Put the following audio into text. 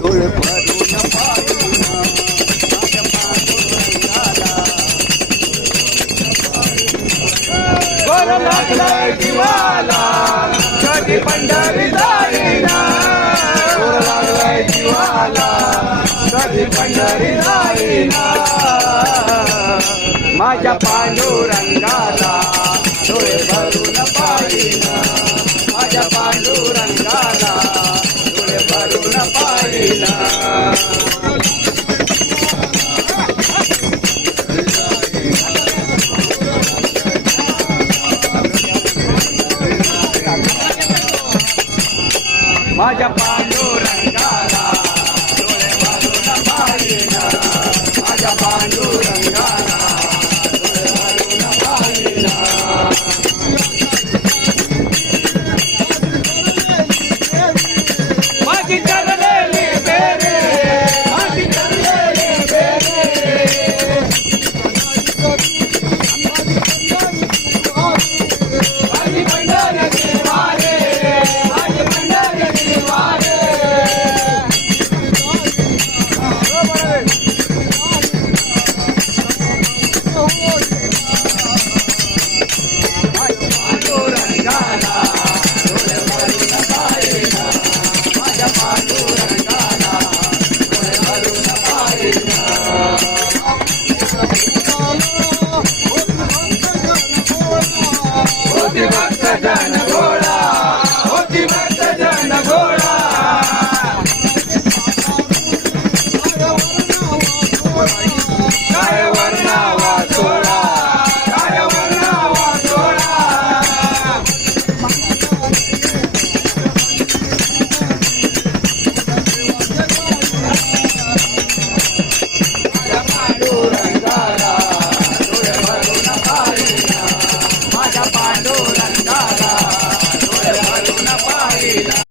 डोळे भरून पाहिना माझ्या पांडुरंगाला गोर लागलाय जीवाला कधी पंढरी जाईना गोर लागलाय जीवाला कधी पंढरी जाईना माझ्या पांडुरंगाला डोळे भरून पाहिना माझ्या पांडुरंगाला डोळे भरून पाहिना माझ्या पांडुरंगाला डोळे भरून पाहिना माझ्या पांडुरंगाला